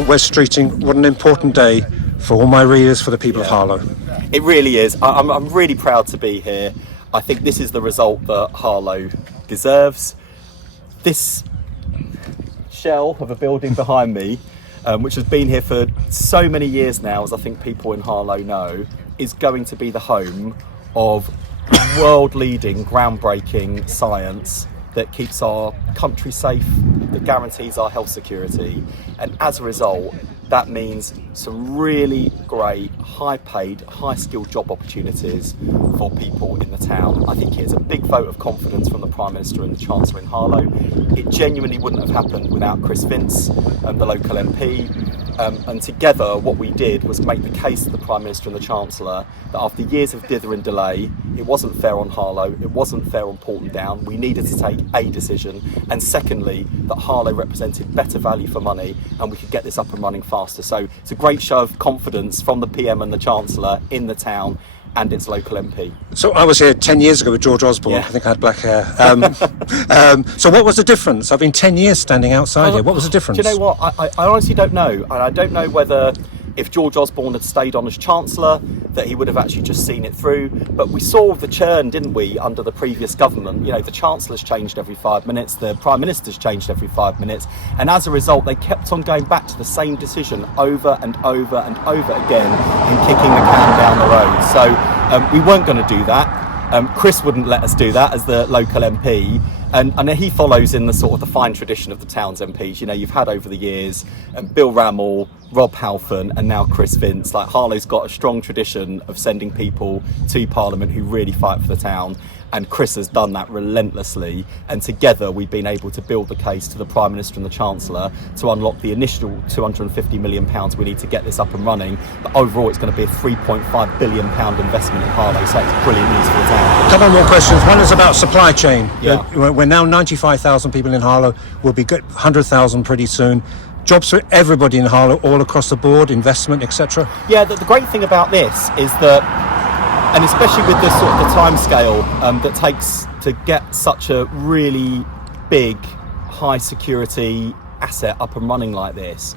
Wes Streeting, what an important day for all my readers, for the people of Harlow. It really is. I'm really proud to be here. I think this is the result that Harlow deserves. This shell of a building behind me, which has been here for so many years now, as I think people in Harlow know, is going to be the home of world-leading, groundbreaking science that keeps our country safe, that guarantees our health security, and as a result, that means some really great, high-paid, high-skilled job opportunities for people in the town. I think it's a big vote of confidence from the Prime Minister and the Chancellor in Harlow. It genuinely wouldn't have happened without Chris Vince, the local MP. And together, what we did was make the case to the Prime Minister and the Chancellor that after years of dither and delay, it wasn't fair on Harlow, it wasn't fair on Porton Down. We needed to take a decision, and secondly, that Harlow represented better value for money, and we could get this up and running faster. So it's a great show of confidence from the PM and the Chancellor in the town and its local MP. So I was here 10 years ago with George Osborne. I think I had black hair. So what was the difference? I've been 10 years standing outside here. What was the difference? Do you know what? I honestly don't know. And I don't know whether if George Osborne had stayed on as Chancellor, that he would have actually just seen it through. But we saw the churn, didn't we, under the previous government? You know, the Chancellor's changed every 5 minutes, the Prime Minister's changed every 5 minutes. And as a result, they kept on going back to the same decision over and over and over again and kicking the can down the road. So we weren't going to do that. Chris wouldn't let us do that as the local MP. And he follows in the sort of the fine tradition of the town's MPs. You know, you've had over the years Bill Rammell, Rob Halfon, and now Chris Vince. Like, Harlow's got a strong tradition of sending people to Parliament who really fight for the town. And Chris has done that relentlessly. And together we've been able to build the case to the Prime Minister and the Chancellor to unlock the initial £250 million we need to get this up and running. But overall, it's going to be a £3.5 billion investment in Harlow. So it's brilliant news for the town. A couple more questions. One is about supply chain. We're now 95,000 people in Harlow. We'll be 100,000 pretty soon. Jobs for everybody in Harlow, all across the board, investment, etc. Yeah, the great thing about this is that, and especially with this sort of the time scale that takes to get such a really big, high security asset up and running like this,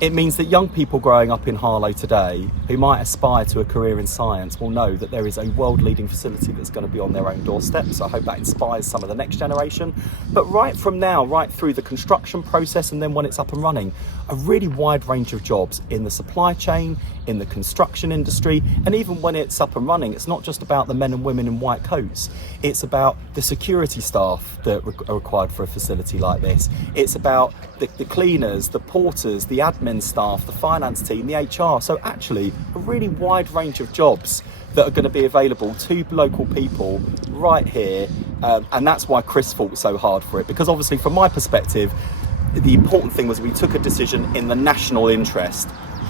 it means that young people growing up in Harlow today who might aspire to a career in science will know that there is a world-leading facility that's going to be on their own doorstep. So I hope that inspires some of the next generation. But right from now, right through the construction process and then when it's up and running, a really wide range of jobs in the supply chain, in the construction industry, and even when it's up and running, it's not just about the men and women in white coats. It's about the security staff that are required for a facility like this. It's about the cleaners, the porters, the admin staff, the finance team, the HR. So actually a really wide range of jobs that are going to be available to local people right here. And that's why Chris fought so hard for it, because obviously from my perspective, the important thing was we took a decision in the national interest.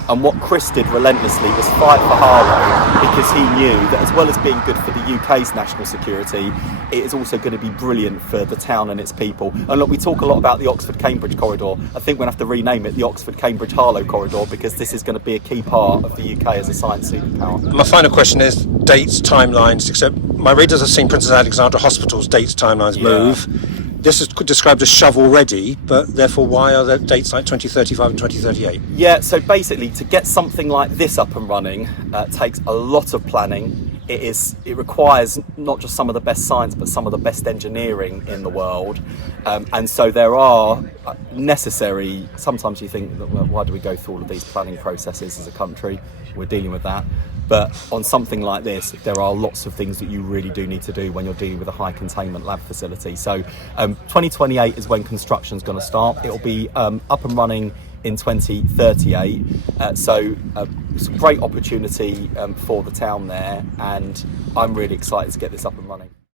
And what Chris did relentlessly was fight for Harlow, because he knew that as well as being good for the UK's national security, it is also going to be brilliant for the town and its people. And look, we talk a lot about the Oxford-Cambridge corridor. I think we'll have to rename it the Oxford-Cambridge-Harlow corridor, because this is going to be a key part of the UK as a science superpower. My final question is dates, timelines, except my readers have seen Princess Alexandra Hospital's dates, timelines move. This is described as shovel-ready, but therefore why are there dates like 2035 and 2038? Yeah, so basically to get something like this up and running takes a lot of planning. It requires not just some of the best science, but some of the best engineering in the world. And so there are necessary, sometimes you think, well, why do we go through all of these planning processes as a country? We're dealing with that. But on something like this, there are lots of things that you really do need to do when you're dealing with a high containment lab facility. So 2028 is when construction's going to start. It'll be up and running in 2038. So it's a great opportunity for the town there, and I'm really excited to get this up and running.